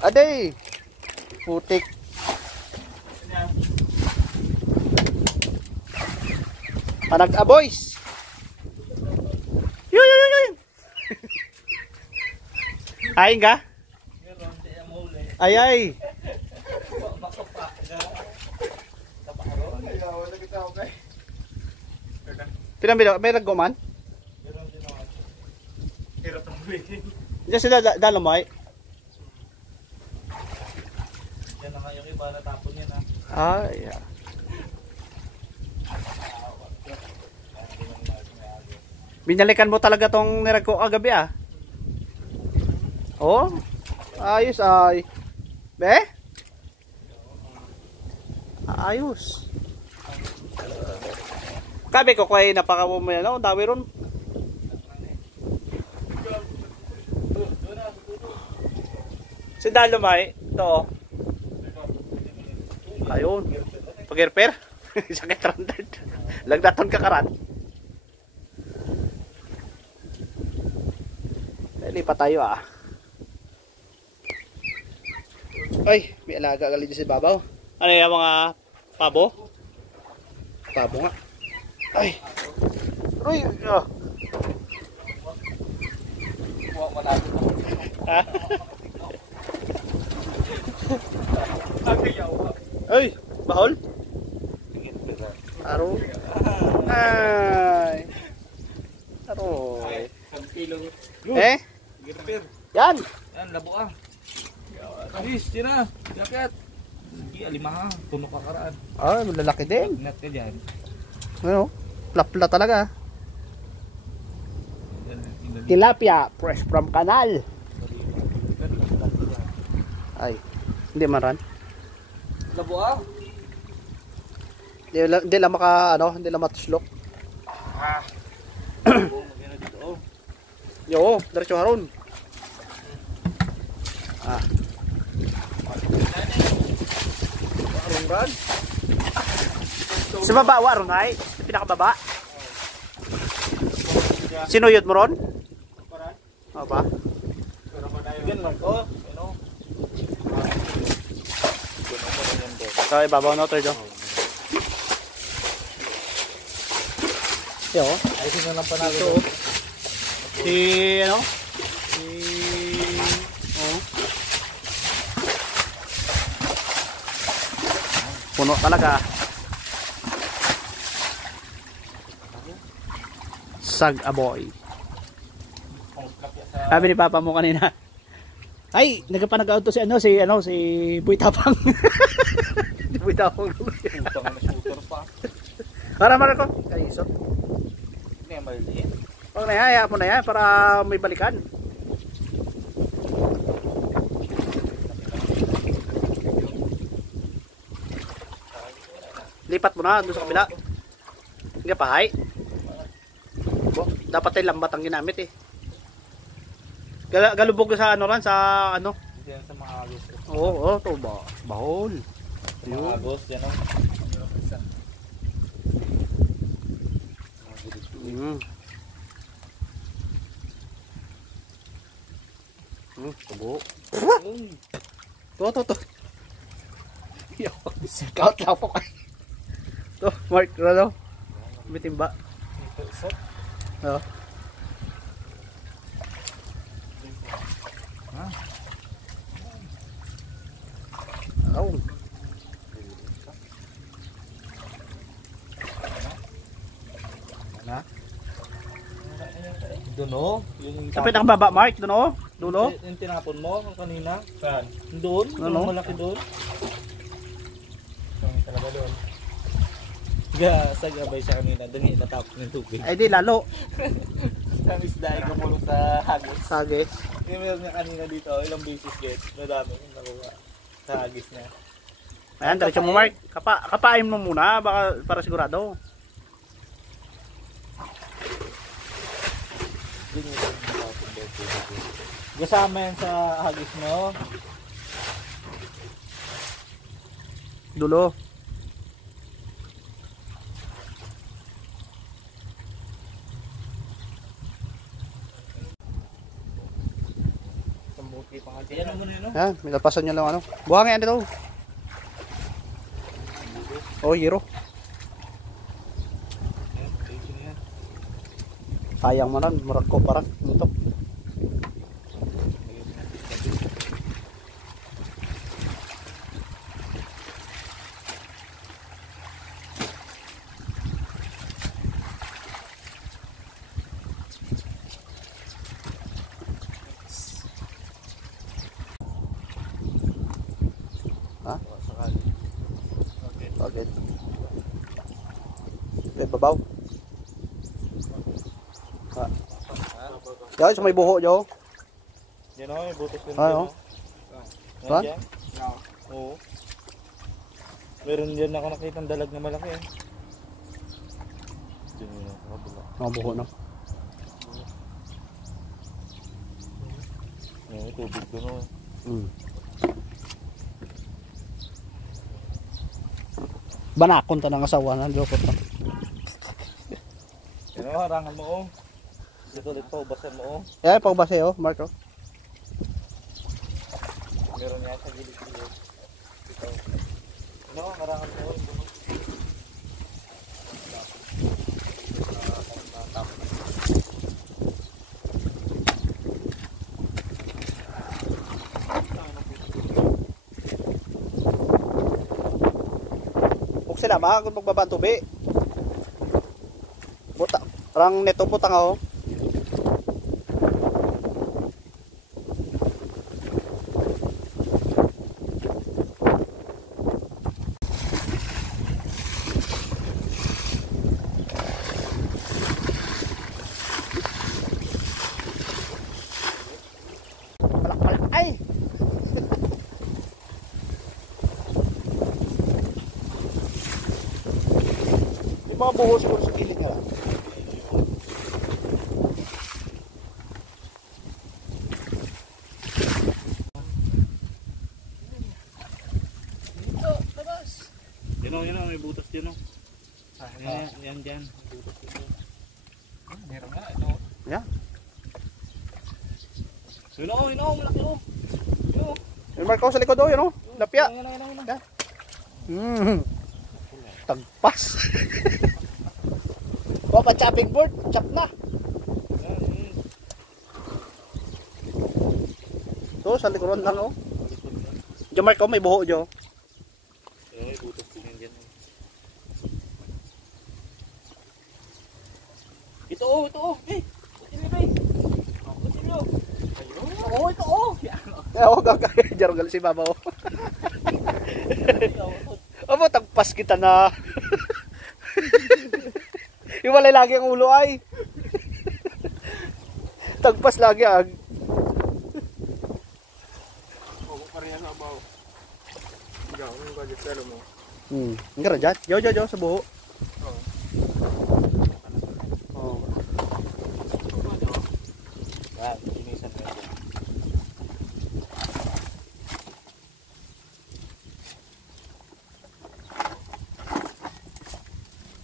Aday! Putik. Panag-aboys! Yun, yun, yun, yun! Hain ka? Ay, ay! Pinamilo, may nagguman? Hirap ang buhay. Diyan sila dalumay. Yan na nga yung iba natapon yan ha. Ay, yeah. Binalikan mo talaga tong nirag ko kagabi ah. Oh, ayos ay. Be? Ayos. Kabi ko kay napakamu mo yan, oh, dami ron. Si Dalomay, ito. Ayun. Pag-repair. Sakit randad. Lagdaton ka karat. Lipat tayo ah. Ay, may alaga gali dyan si babaw. Ano yung mga pabo? Pabo nga. Ay. Uy, oh. Ha? Ay, bahol? Aro. Ay. Aro. Eh? Yan. Yan, labo ah. Ayos, tira. Jacket. Sige, alimaha. Tuno ka karaan. Ay, malalaki din. Ingat ka dyan. Ano? Plapla talaga. Tilapia, fresh from canal. Ay, hindi maran. Labo ah. Hindi lang maka, ano, hindi lang matuslok. Ah. Labo, maganda dito oh. Yo, diretso haron. Ah. Arunggan. Sa baba, waron ay. Sa pinakababa. Sinuyod mo ron? O ba? Yan man ko. Ano? So, ibabaw na ito. Yo. Ayusin na lang pa natin. Ito. Si, ano? Si... Oh. Puno talaga. Sag-aboy. Sabi ni Papa mo kanina. Ay, nagpanag-out to si Boy Tapang. Si Boy Tapang. Utang na shooter pa. Para ko. Ay, so. Hindi yan maliliit. Huwag na yan, mo na yan para may balikan. Lipat mo na doon sa kabila. Hindi pa, hay. Dapat ay lambat ang ginamit eh. Galubog sa ano ran, sa ano? Diyan sa mga agos. Oo, to ba? Bahol. Mga agos, yan o. Tubo. To. Scout lang po kayo. To, Mark, ano? Bitimba. Oo. Oh. Ano? Doon o. Kapit ang baba, Mark, doon o. Dulo. Yung tinapon mo kanina. Saan? Doon. Ano? Malaki doon. Saan talaga doon? Sagabay siya kanina. Doon natapos ng tubig. Ay di, lalo. Ang isda ay gumulong sa hagis. Sagis. Yung meron niya kanina dito. Ilang beses get. Madami yung nakuha. Sa hagis niya. Ayan, diretso mo, Mark. Kapain mo muna, baka para sigurado. Kasama yan sa hagis mo. Dulo. Ayan mo na yun, no? Yan, minapasan nyo lang ano. Buhangin dito. Oh, hero. Ayan, ayusin na yan. Sayang man murag ko parang ito. Ha? Bakit? Okay, babaw. Ha. Guys, may buho jo. Yan o, may butas ko. Ay, oh. Saan? Oo. Meron dyan ako nakita ng dalag na malaki eh. Dyan yun, nakabula. Mga buho na. May tubig doon o. Banakon ta ng asawa na loko ta. Yan o, harangan mo o. Dito ulit pa, ubasan mo o. Eh, pagbase oh, Marco. Meron yan sa gilid-gilid. Ito. Ano, harangan mo o. Sila ba kung magbaba ang tubi? Buta, rang neto butang ako. Palak-palak ay. Mga buhos ko sa gilid nga lang. Yan o, may butas dyan o. Yan dyan. Butas dyan. Meron nga, ito. Yeah. Yun o, malaki o. Yun o. Yung Marco sa likod o, yun o. Lapya. Tagpas. O, pa chopping board. Chop na. So, sa likuran lang o. Diyo Marco, may buho diyo. May butas din dyan. Ito o. Eh, Oo, ito o. Oo, gagawin. Jarong gali si Baba o. Abo, tagpas kita na. Iwalay lagi ang ulo ay. Tagpas lagi ag. Ang gara dyan. Jo, sa buho. Oo. Yan, sinisan na yan.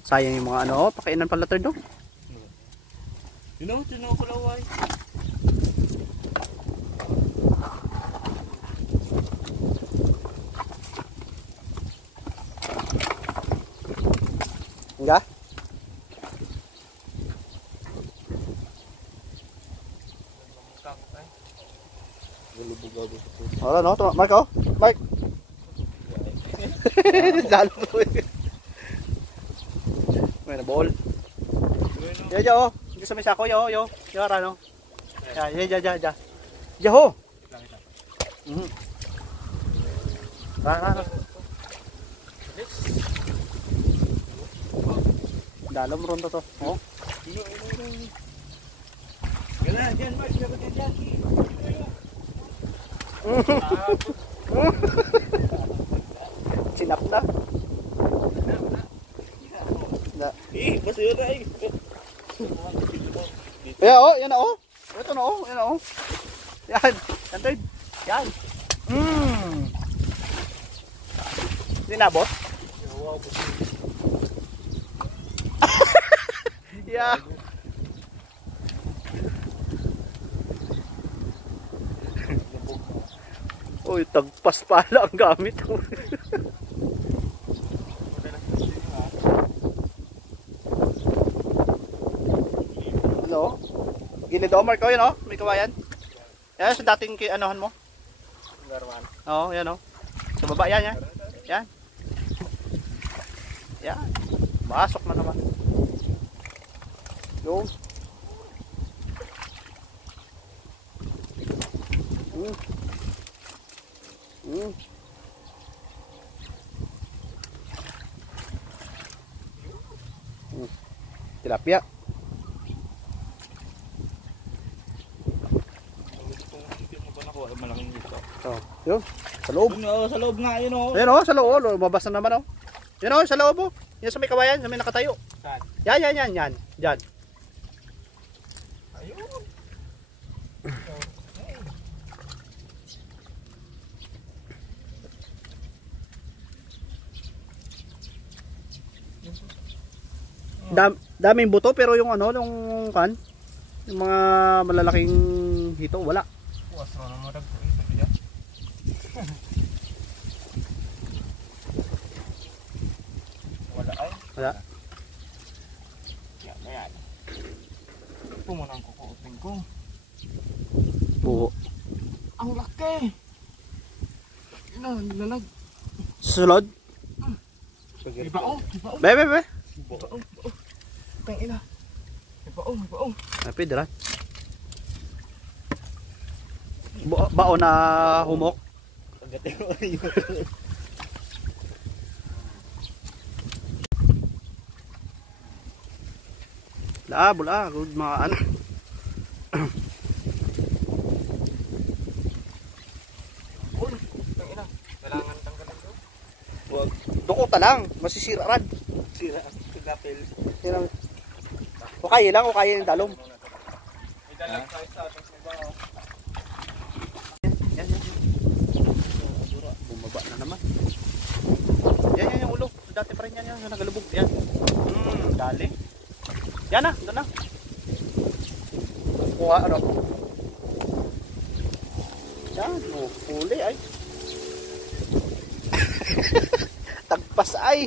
Sayang yung mga ano, pakainan pala to. Yun o, palaway. Enggak? Wala no, Mark oh. Mark. Lalo po. May na ball. Yo. Gusto may sako yo. Yo rano. Ya. Yo. Rano. Dalam ron to. Oh. Gala, dyan Mark, dapat dyan. Sinap na. Basta yun ay. Yeah, oh, yan na oh. Ito na oh, yan na oh. Yan, Android. Yan. Dinabot? Yeah. Uy, tagpas pala ang gamit. Ano? Gilid Omar ko yun oh, may kawayan. Yan sa dating anohan mo. Oo, yan oh. Sa baba yan, yan. Yan. Yan. Masok na naman. Yung. Tilapia. Malaking dito. Oh, yun. Sa loob. Sa loob nga yun oh. Ayun oh, sa loob. Lumabas na naman oh. Yun oh, sa loob oh. Yan sa may kawayan, sa may nakatayo. Saan? Yan. Diyan. Ayun. Daming buto pero yung ano, yung kan, yung mga malalaking hito, wala. Puwas na naman ito. Wala ay. Wala. Yan na yan. Ito mo nang kukutin ko. Buho. Ang laki. Ina, nilalag. Susunod. Ibaong. Be. Ibaong. Tang ina. Ibaong. Ay, pwede rin. Baon na humok. Pagdating mo yun. Bula. Good mga ano. Uy, tang ina. Kailangan tanggalin to. Wag. Dukuta lang. Masisira rin. Sira ang kagapil. Okay lang, okay yung dalom. May dalang tayo sa ating sabaw. Yan. Bumaba na naman. Yan yung ulo. Dati pa rin yan. Nagalubog. Yan. Dali. Yan na, doon na. Kuha ano. Yan, huli ay. Tagpas ay.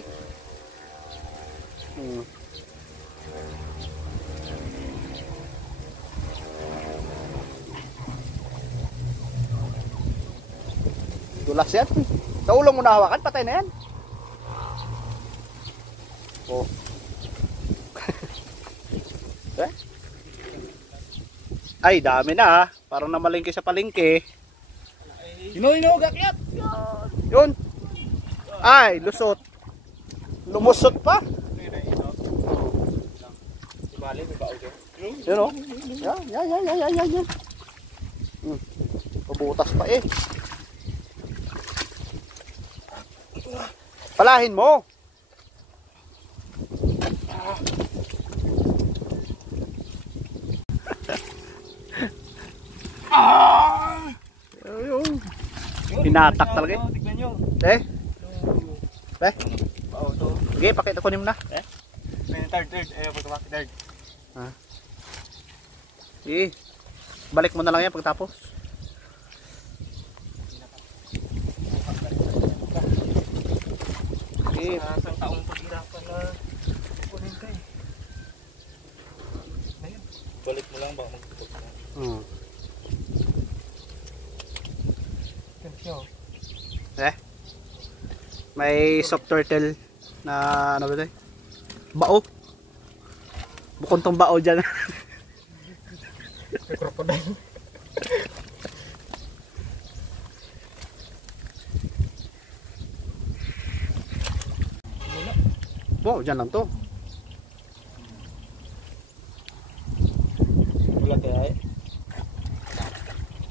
Dulas yan. Sa ulo mo na hawakan, patay na yan. Oh. Ay, dami na ha. Parang namalingki sa palingki. Gakyat. Yun. Ay, lusot. Lumusot pa. Ibali, may baog yun. Yun o. Yan. Pabutas pa eh. Palahin mo. Pinatak talaga eh. Tignan nyo. Oo, to. Sige, pakita ko niyo na. Third. Ayaw pagkabaki third. Sige. Balik mo na lang yan pagtapos. Sige. Isang taong paghirapan na kunin ka eh. Balik mo lang baka magtutog na. May soft turtle na ano ba ito? Bao. Bukod tong bao dyan. Crocodile. Wow, dyan lang to. Wala kaya eh.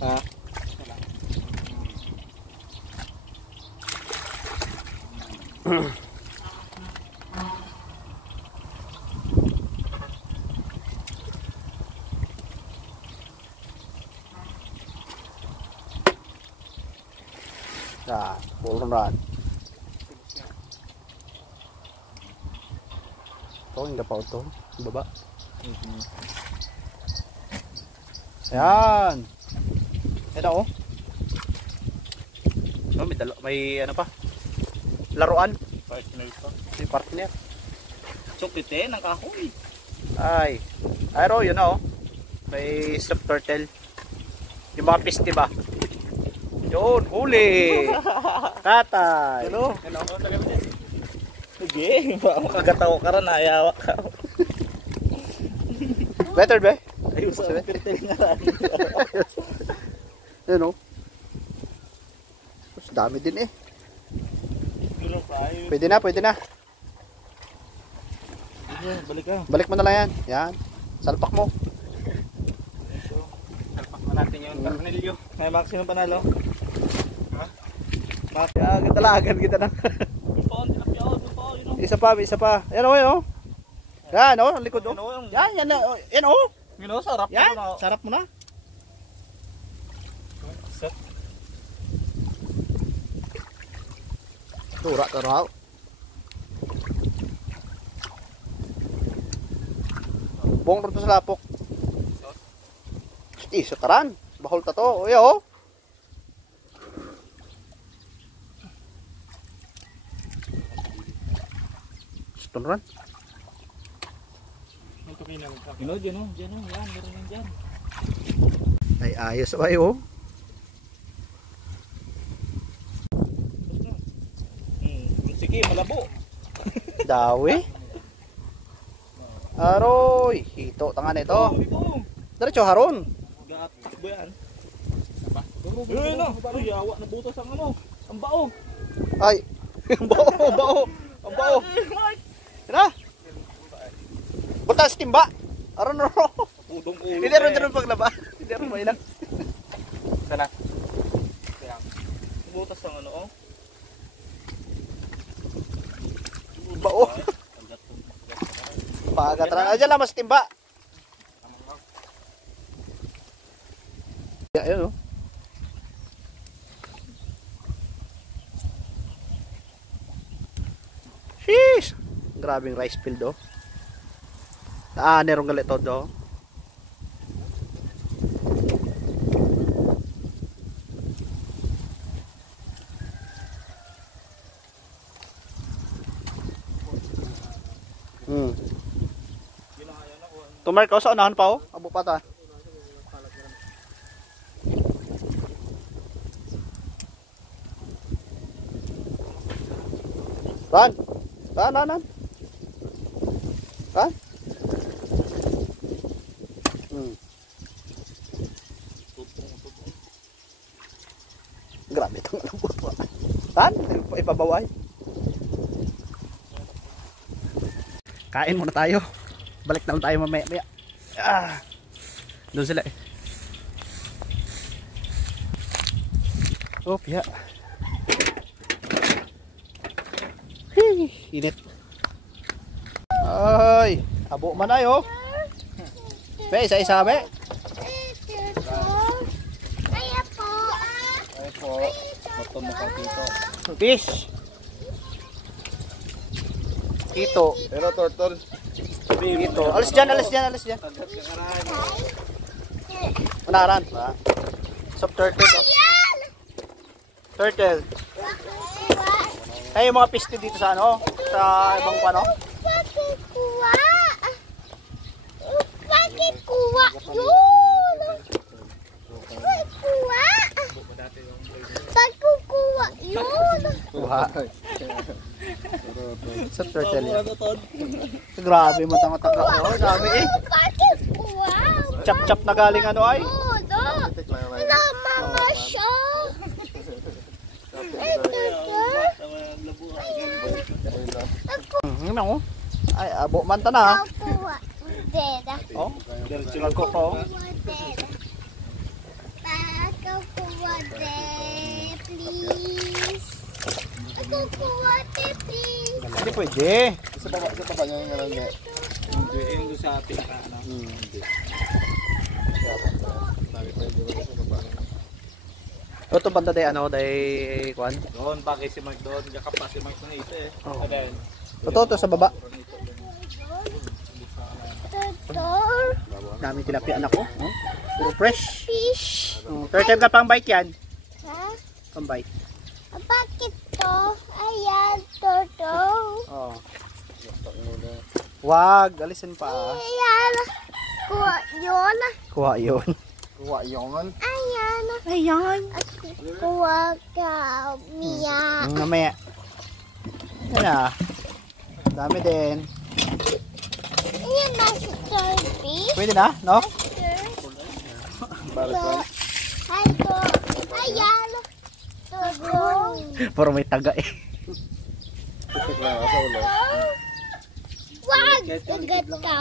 Ha? Full run. Ito, hindi pa ito. Baba. Ayan. Ito oh. Oh, may ano pa? Laruan. Partner pa. May partner. Sukite ng kahoy. Ay. Ayro, yun na oh. May soft turtle. Yung mga piste ba? Yun, huli. Tatay. Hello. Hello. Sige, makagataw ka rin, ayawa ka. Better ba? Ayos ang pirtel nga rin. Yun oh. Mas dami din eh. Pwede na, pwede na. Balik ka. Balik mo na lang yan. Yan. Salpak mo. Salpak na natin yung Cornelio. May maximum panalo. Ha? Dalagan kita na. Isa pa, isa pa. Yan oh, yan oh. Yan oh, ang likod oh. Yan, yan oh. Yan oh. Gino, sarap Yan, mo na. sarap mo na. Tura ka raw. Bong rin to sa lapok. Sa taran. Bahol ta to. Uy oh. Stun ran. Gino, Gino, Gino. Yan, meron yan dyan. Ay ayos ba oh. Sige, malabo. Dawi. Aroy, hito tangan ito. Diretso haron. Gat ba yan? Ayun na. Ay, yawa na butas ang ano. Ang bao. Ay, ang bao. Ang bao. Ina. Butas timba. Aron ro. Udong ulo. Hindi ron paglaba. Hindi ron mo ilang. Sana. Butas ang ano oh. Bao. Pagkatran aja lah mas timba. Ya, ayun oh. Sheesh. Grabing rice field oh. Nerong galit todo. Tumar ka sa unahan pa oh. Abo pa ta. Ran. Ran. Grabe itong lambot pa. Ran, ipabaway. Kain muna tayo. Balik na lang tayo mamaya. Doon sila eh. Oh, piya. Init. Ay, abo man ay oh. Be, isa-isa be. Ay po. Mato mo ka dito. Fish. Ito. Pero turtle. Ito. Alis dyan. Manaran. Soft turtle to. Turtle. Ay, yung mga piste dito sa ano? Sa ibang pano? Kuha yun! Pagkukuha yun! Kuha. Soft turtle yan. Grabe matang-matang ka. Oh, dami eh. Pagkukuha! Chap-chap na galing ano ay. Wala mga siya! Ano? Ay, abo man ta na. Pagkukuha. Deda. Oh, diretso lang ko po. Pagkukuha de, please. Pagkukuha de, please. Hindi pwede. Sa baba niya yung alam niya. Hindi, yung sa ating ano. Hindi. Ito banda day ano, day kwan. Doon, bakit si Mark doon? Diyan ka pa si Mark na ito eh. Oh. Adan. Ito sa baba. Turtle. Dami tilapia anak ko. Oh. Puro fresh. Fish. Oh, turtle ka pang bite yan. Ha? Pang bite. Bakit to? Ayan, to. Oh. Wag, alisin pa. Ayan. Kuha yun. Kuha yun. Kuha yon. Ayan. Ayan. At kuha ka, Mia. Mamaya. Yan na. Dami din. Ayan na si Kirby. Pwede na, no? So, ito. Ayan. To. Puro may taga eh. Wag! Agad ka.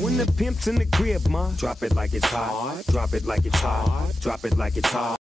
When the pimp's in the crib, ma, drop it like it's hot. Drop it like it's hot. Drop it like it's hot.